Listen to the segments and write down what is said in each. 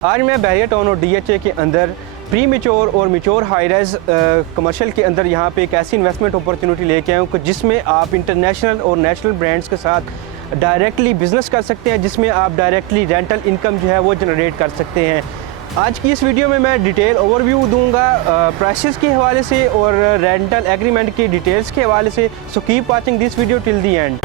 आज मैं बैरिया टाउन और DHA के अंदर प्री मेच्योर और मेच्योर हाई राइज कमर्शियल के अंदर यहाँ पे एक ऐसी इन्वेस्टमेंट अपॉर्चुनिटी लेके आए हूँ जिसमें आप इंटरनेशनल और नेशनल ब्रांड्स के साथ डायरेक्टली बिजनेस कर सकते हैं, जिसमें आप डायरेक्टली रेंटल इनकम जो है वो जनरेट कर सकते हैं। आज की इस वीडियो में मैं डिटेल ओवरव्यू दूंगा प्राइसेस के हवाले से और रेंटल एग्रीमेंट की डिटेल्स के हवाले से। So keep watching this video till the and.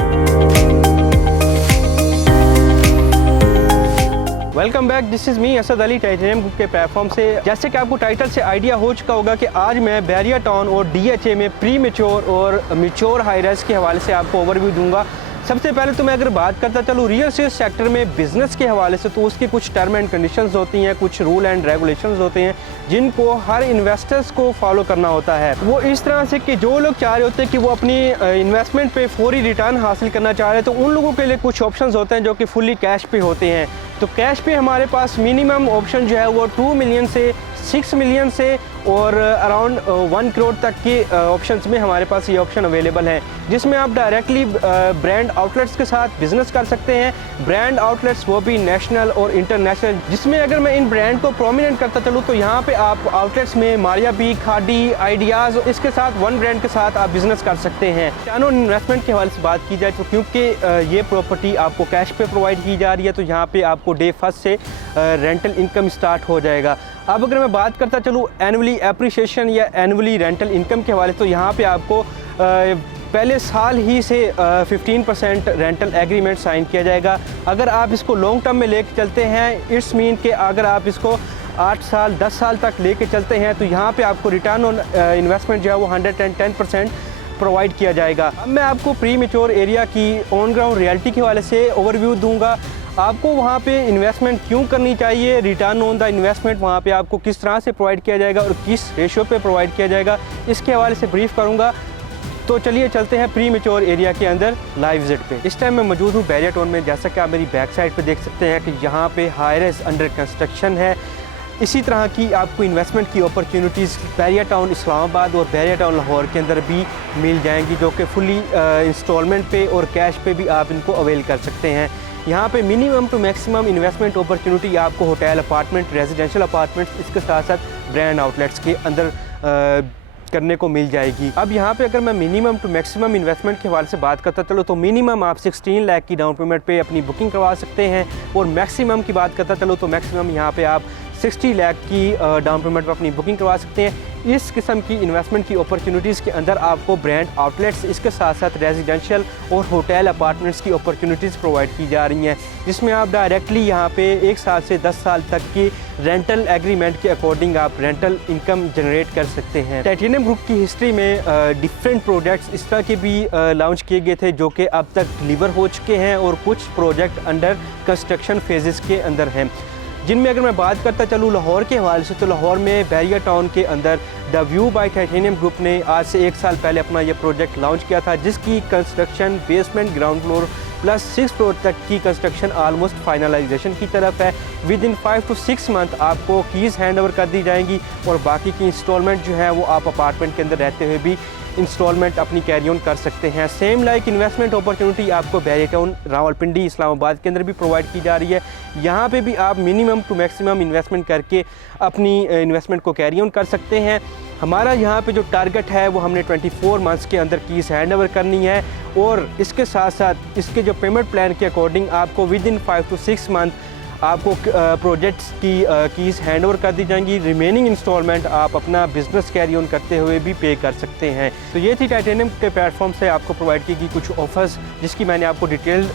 Welcome back, this is me Asad Ali titanium group के प्लेटफॉर्म से। जैसे कि आपको टाइटल से आइडिया हो चुका होगा कि आज मैं बैरिया टाउन और DHA में प्री मेच्योर और मेच्योर हाई राइज के हवाले से आपको ओवरव्यू दूंगा। सबसे पहले तो मैं अगर बात करता चलूँ रियल एस्टेट सेक्टर में बिजनेस के हवाले से, तो उसकी कुछ टर्म एंड कंडीशंस होती हैं, कुछ रूल एंड रेगुलेशंस होते हैं जिनको हर इन्वेस्टर्स को फॉलो करना होता है। वो इस तरह से कि जो लोग चाह रहे होते हैं कि वो अपनी इन्वेस्टमेंट पे फौरी रिटर्न हासिल करना चाह रहे हैं, तो उन लोगों के लिए कुछ ऑप्शंस होते हैं जो कि फुल्ली कैश पे होते हैं। तो कैश पे हमारे पास मिनिमम ऑप्शन जो है वो 2 मिलियन से 6 मिलियन से और अराउंड 1 करोड़ तक के ऑप्शंस में हमारे पास ये ऑप्शन अवेलेबल है, जिसमें आप डायरेक्टली ब्रांड आउटलेट्स के साथ बिजनेस कर सकते हैं। ब्रांड आउटलेट्स वो भी नेशनल और इंटरनेशनल, जिसमें अगर मैं इन ब्रांड को प्रोमिनेंट करता चलूँ तो यहाँ पे आप आउटलेट्स में मारिया बी, खादी, आइडियाज़, इसके साथ वन ब्रांड के साथ आप बिजनेस कर सकते हैं। रिटर्न ऑन इन्वेस्टमेंट के हवाले से बात की जाए तो क्योंकि ये प्रॉपर्टी आपको कैश पे प्रोवाइड की जा रही है, तो यहाँ पे आपको डे फर्स्ट से रेंटल इनकम स्टार्ट हो जाएगा। अब अगर मैं बात करता चलूँ एनुअली एप्रिसिएशन या एनुअली रेंटल इनकम के हवाले, तो यहाँ पे आपको पहले साल ही से 15% रेंटल एग्रीमेंट साइन किया जाएगा। अगर आप इसको लॉन्ग टर्म में लेके चलते हैं, इट्स मीन कि अगर आप इसको 8 साल 10 साल तक लेके चलते हैं, तो यहाँ पे आपको रिटर्न ऑन इन्वेस्टमेंट जो है वो 110% प्रोवाइड किया जाएगा। अब मैं आपको प्री मेच्योर एरिया की ऑन ग्राउंड रियलिटी के हवाले से ओवरव्यू दूंगा। आपको वहाँ पे इन्वेस्टमेंट क्यों करनी चाहिए, रिटर्न ऑन द इन्वेस्टमेंट वहाँ पे आपको किस तरह से प्रोवाइड किया जाएगा और किस रेशो पे प्रोवाइड किया जाएगा, इसके हवाले से ब्रीफ करूँगा। तो चलिए चलते हैं प्री मेच्योर एरिया के अंदर लाइव विजिट पे। इस टाइम मैं मौजूद हूँ बैरिया टाउन में। जैसा कि आप मेरी बैक साइड पे देख सकते हैं कि यहाँ पे हाई राइज अंडर कंस्ट्रक्शन है। इसी तरह की आपको इन्वेस्टमेंट की अपॉर्चुनिटीज़ बैरिया टाउन इस्लामाबाद और बैरिया टाउन लाहौर के अंदर भी मिल जाएंगी, जो कि फुली इंस्टॉलमेंट पे और कैश पे भी आप इनको अवेल कर सकते हैं। यहाँ पे minimum to maximum investment opportunity आपको होटल, अपार्टमेंट, रेजिडेंशियल अपार्टमेंट्स, इसके साथ साथ ब्रांड आउटलेट्स के अंदर करने को मिल जाएगी। अब यहाँ पे अगर मैं मिनिमम टू मैक्सिमम इन्वेस्टमेंट के हवाले से बात करता चलो, तो मिनिमम आप 16 लाख की डाउन पेमेंट पे अपनी बुकिंग करवा सकते हैं, और मैक्सिमम की बात करता चलो तो मैक्सिमम यहाँ पे आप 60 लाख की डाउन पेमेंट पर अपनी बुकिंग करवा सकते हैं। इस किस्म की इन्वेस्टमेंट की अपॉर्चुनिटीज़ के अंदर आपको ब्रांड आउटलेट्स, इसके साथ साथ रेजिडेंशियल और होटल अपार्टमेंट्स की अपॉर्चुनिटीज़ प्रोवाइड की जा रही हैं, जिसमें आप डायरेक्टली यहाँ पे 1 साल से 10 साल तक की रेंटल एग्रीमेंट के अकॉर्डिंग आप रेंटल इनकम जनरेट कर सकते हैं। टाइटेनियम ग्रुप की हिस्ट्री में डिफरेंट प्रोजेक्ट्स इस तरह के भी लॉन्च किए गए थे जो कि अब तक डिलीवर हो चुके हैं, और कुछ प्रोजेक्ट अंडर कंस्ट्रक्शन फेजेस के अंदर हैं, जिनमें अगर मैं बात करता चलूँ लाहौर के हवाले से, तो लाहौर में बैरिया टाउन के अंदर the view bye titanium group ने आज से 1 साल पहले अपना ये प्रोजेक्ट लॉन्च किया था, जिसकी construction basement, ground floor plus 6 floor तक की कंस्ट्रक्शन ऑलमोस्ट फाइनलाइजेशन की तरफ है। विद इन 5 to 6 मंथ आपको कीज़ हैंड ओवर कर दी जाएंगी, और बाकी की इंस्टॉलमेंट जो है वो आप अपार्टमेंट के अंदर रहते हुए भी इंस्टॉलमेंट अपनी कैरी ऑन कर सकते हैं। सेम लाइक इन्वेस्टमेंट अपॉर्चुनिटी आपको बैरिया टाउन, रावलपिंडी, इस्लामाबाद के अंदर भी प्रोवाइड की जा रही है। यहाँ पे भी आप मिनिमम टू मैक्सिमम इन्वेस्टमेंट करके अपनी इन्वेस्टमेंट को कैरी ऑन कर सकते हैं। हमारा यहाँ पे जो टारगेट है वो हमने 24 मंथ्स के अंदर कीज़ हैंड ओवर करनी है, और इसके साथ साथ इसके जो पेमेंट प्लान के अकॉर्डिंग आपको विद इन 5 to 6 मंथ आपको प्रोजेक्ट्स की कीज़ हैंड ओवर कर दी जाएंगी। रिमेनिंग इंस्टॉलमेंट आप अपना बिजनेस कैरी ऑन करते हुए भी पे कर सकते हैं। तो ये थी टाइटेनियम के प्लेटफॉर्म से आपको प्रोवाइड की गई कुछ ऑफर्स, जिसकी मैंने आपको डिटेल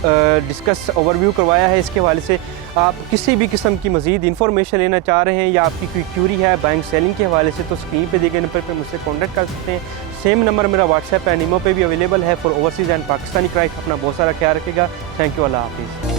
डिस्कस ओवरव्यू करवाया है। इसके हवाले से आप किसी भी किस्म की मज़ीद इन्फॉर्मेशन लेना चाह रहे हैं या आपकी कोई क्यूरी है बाइंग सेलिंग के हवाले से, तो स्क्रीन पे दिए गए नंबर पर मुझसे कॉन्टैक्ट कर सकते हैं। सेम नंबर मेरा व्हाट्सएप एंड ईमो पे भी अवेलेबल है for overseas and Pakistani client. अपना बहुत सारा ख्याल रखेगा। थैंक यू, अल्लाह हाफिज़।